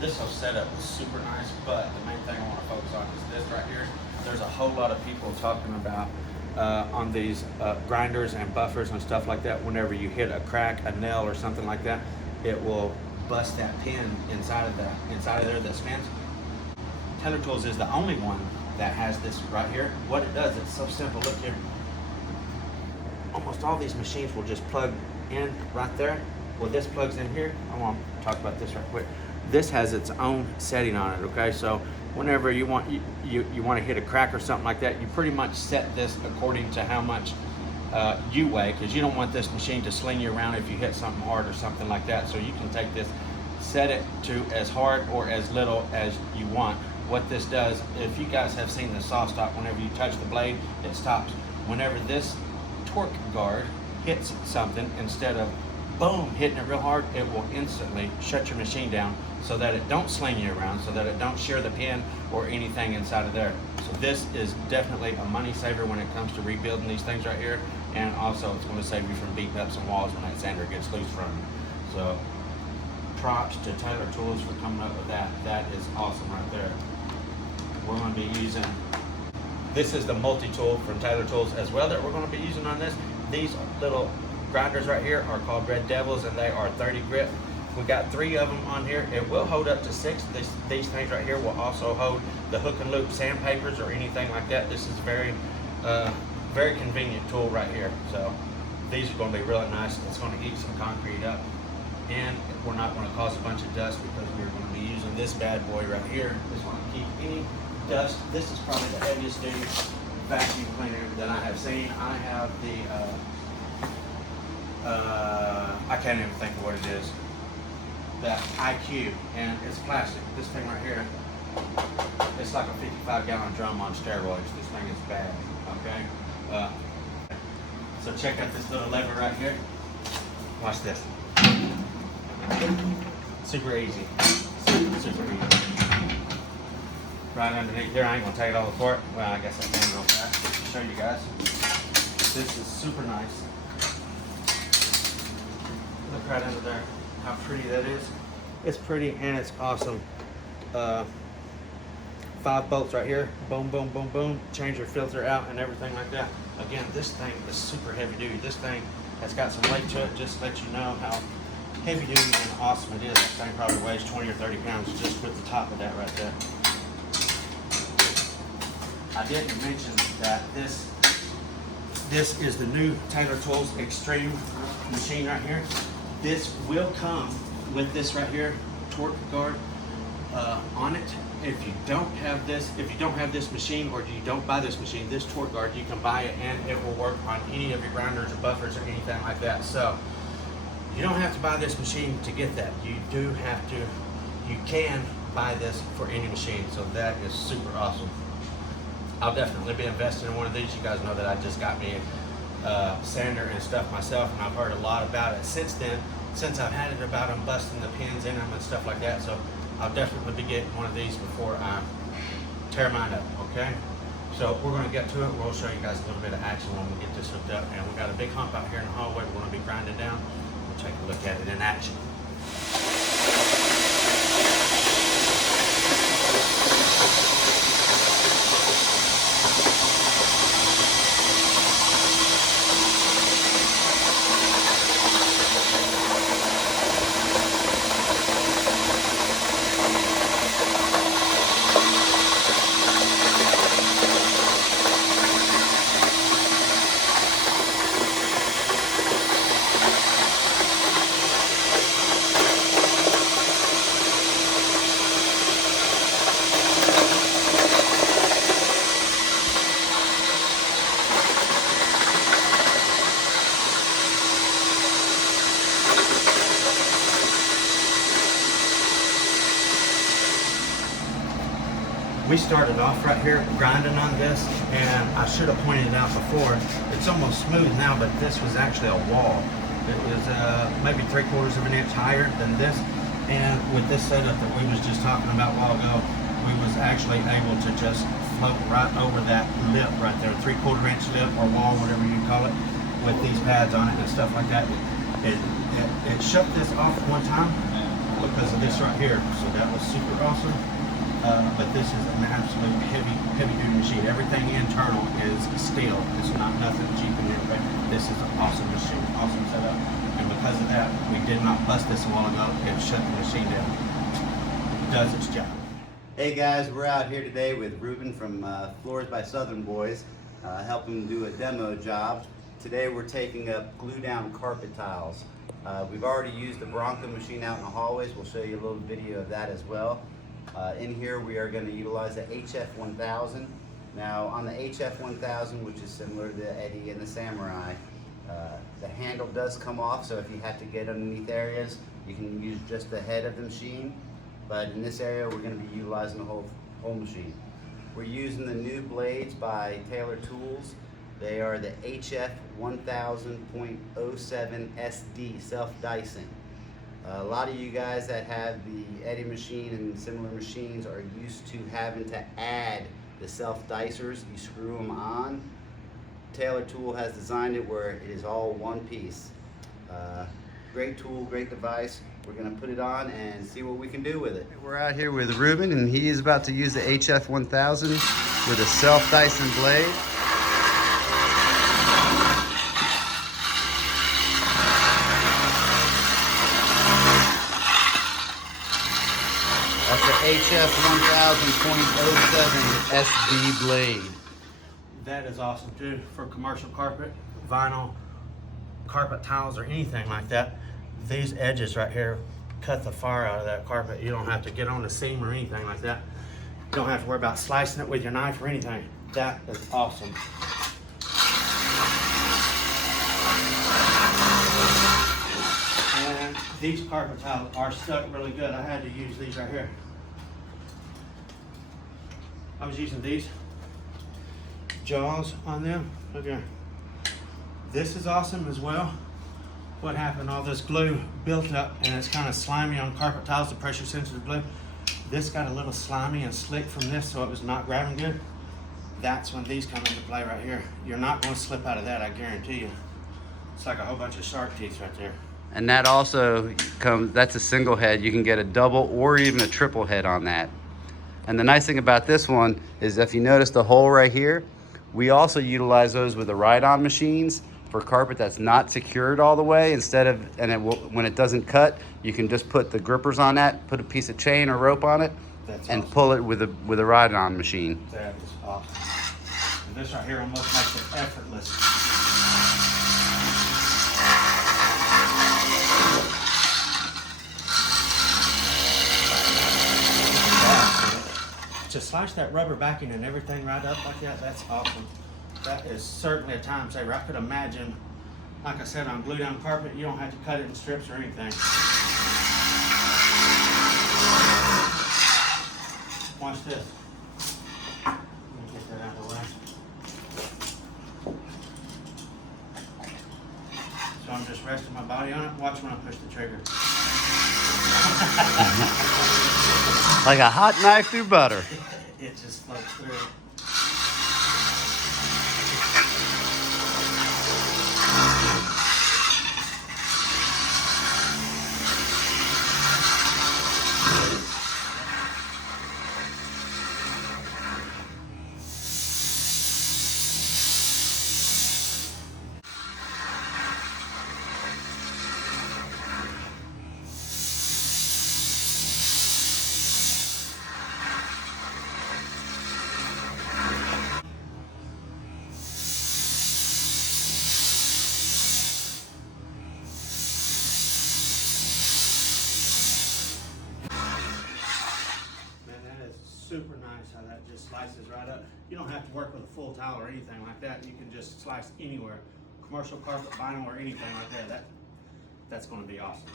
This whole setup is super nice, but the main thing I want to focus on is this right here. There's a whole lot of people talking about on these grinders and buffers and stuff like that. Whenever you hit a crack, a nail, or something like that, it will bust that pin inside of there that spins. Taylor Tools is the only one that has this right here. What it does, it's so simple. Look here. Almost all these machines will just plug in right there. Well, this plugs in here. I want to talk about this right quick. This has its own setting on it, okay? So whenever you want you want to hit a crack or something like that, you pretty much set this according to how much you weigh, because you don't want this machine to sling you around if you hit something hard or something like that. So you can take this, set it to as hard or as little as you want. What this does, if you guys have seen the saw stop, whenever you touch the blade, it stops. Whenever this torque guard hits something, instead of boom hitting it real hard, it will instantly shut your machine down so that it don't sling you around, so that it don't shear the pin or anything inside of there. So this is definitely a money saver when it comes to rebuilding these things right here, and also it's going to save you from beating up some walls when that sander gets loose from you. So props to Taylor Tools for coming up with that. That is awesome right there. We're going to be using, this is the multi-tool from Taylor Tools as well that we're going to be using on this. These little grinders right here are called Red Devils, and they are 30 grit. We got 3 of them on here. It will hold up to 6. These things right here will also hold the hook and loop sandpapers or anything like that. This is very convenient tool right here. So these are going to be really nice. It's going to eat some concrete up, and we're not going to cause a bunch of dust because we're going to be using this bad boy right here. This one to keep any dust. This is probably the heaviest duty vacuum cleaner that I have seen. I have the I can't even think of what it is. The IQ, and it's plastic. This thing right here, it's like a 55-gallon drum on steroids. This thing is bad, okay? So check out this little lever right here. Watch this. Super easy. Super easy. Right underneath there, I ain't gonna take it all apart. Well, I guess I can real fast just to show you guys. This is super nice. Look right under there, how pretty that is. It's pretty and it's awesome. 5 bolts right here, boom, boom, boom, boom. Change your filter out and everything like that. Again, this thing is super heavy duty. This thing has got some weight to it, just to let you know how heavy duty and awesome it is. This thing probably weighs 20 or 30 pounds just with the top of that right there. I didn't mention that this is the new Taylor Tools Extreme machine right here. This will come with this right here, torque guard on it. If you don't have this machine, or you don't buy this machine, this torque guard, you can buy it and it will work on any of your grinders or buffers or anything like that. So you don't have to buy this machine to get that. You can buy this for any machine. So that is super awesome. I'll definitely be investing in one of these. You guys know that I just got me a sander and stuff myself, and I've heard a lot about it since then, since I've had it about them busting the pins in them and stuff like that. So I'll definitely be getting one of these before I tear mine up, okay? So we're gonna get to it. We'll show you guys a little bit of action when we get this hooked up. And we got a big hump out here in the hallway we're gonna be grinding down. We'll take a look at it in action. We started off right here grinding on this, and I should have pointed it out before, it's almost smooth now, but this was actually a wall. It was maybe 3/4 of an inch higher than this, and with this setup that we was just talking about a while ago, we was actually able to just float right over that lip right there, 3/4 inch lip or wall, whatever you call it, with these pads on it and stuff like that. It shut this off one time, because of this right here. So that was super awesome. But this is an absolute heavy duty machine. Everything internal is steel. It's not nothing cheap in here, but this is an awesome machine, awesome setup. And because of that, we did not bust this a while ago. It shut the machine down. Does its job. Hey guys, we're out here today with Ruben from Floors by Southern Boys, helping do a demo job. Today we're taking up glue down carpet tiles. We've already used the Bronco machine out in the hallways. We'll show you a little video of that as well. In here we are going to utilize the HF1000. Now on the HF1000, which is similar to the Eddie and the Samurai, the handle does come off, so if you have to get underneath areas, you can use just the head of the machine. But in this area, we're going to be utilizing the whole machine. We're using the new blades by Taylor Tools. They are the HF1000.07 SD self-dicing. A lot of you guys that have the Eddie machine and similar machines are used to having to add the self-dicers. You screw them on. Taylor Tool has designed it where it is all one piece. Great tool, great device. We're gonna put it on and see what we can do with it. We're out here with Ruben and he is about to use the HF1000 with a self-dicing blade. That's the HF1000.07 SD blade. That is awesome too for commercial carpet, vinyl, carpet tiles, or anything like that. These edges right here cut the fire out of that carpet. You don't have to get on the seam or anything like that. You don't have to worry about slicing it with your knife or anything. That is awesome. And these carpet tiles are stuck really good. I had to use these right here. I was using these jaws on them. Okay. This is awesome as well. What happened, all this glue built up and it's kind of slimy on carpet tiles, the pressure sensitive glue. This got a little slimy and slick from this, so it was not grabbing good. That's when these come into play right here. You're not going to slip out of that, I guarantee you. It's like a whole bunch of shark teeth right there. And that also comes, that's a single head. You can get a double or even a triple head on that. And the nice thing about this one is if you notice the hole right here, we also utilize those with the ride-on machines for carpet that's not secured all the way. Instead of, and it will, when it doesn't cut, you can just put the grippers on that, put a piece of chain or rope on it, and awesome. Pull it with a ride-on machine. That is awesome. And this right here almost makes it effortless. To slice that rubber backing and everything right up like that, that's awesome. That is certainly a time saver. I could imagine, like I said, on glue down carpet, you don't have to cut it in strips or anything. Watch this. Let me get that out of the way. So I'm just resting my body on it. Watch when I push the trigger. Like a hot knife through butter. It just floats through. Super nice how that just slices right up. You don't have to work with a full towel or anything like that. You can just slice anywhere. Commercial carpet, vinyl, or anything like that. That's going to be awesome.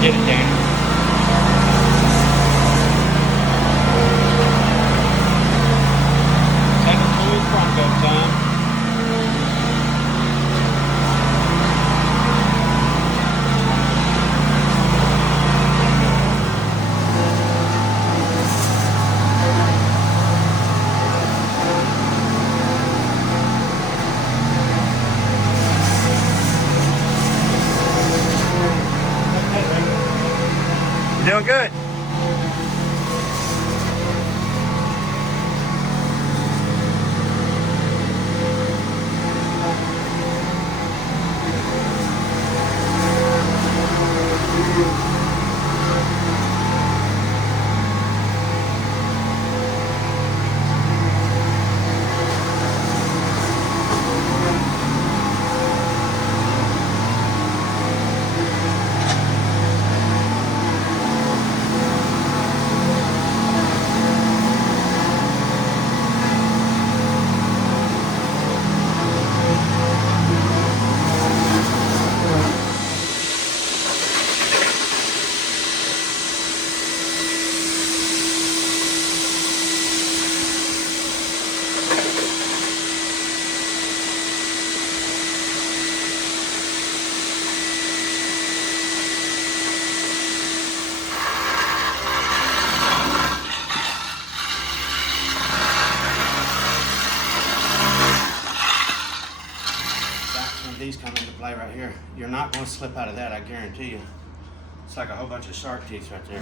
Get it, Danny. here. You're not going to slip out of that, I guarantee you. It's like a whole bunch of shark teeth right there.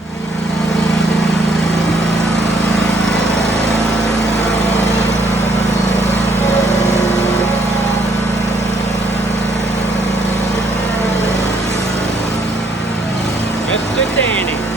Mr. Danny.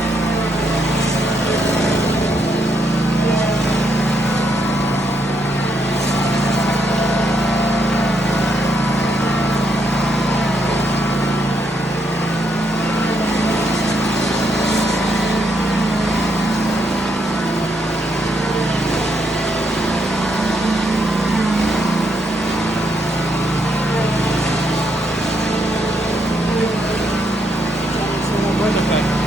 Where's the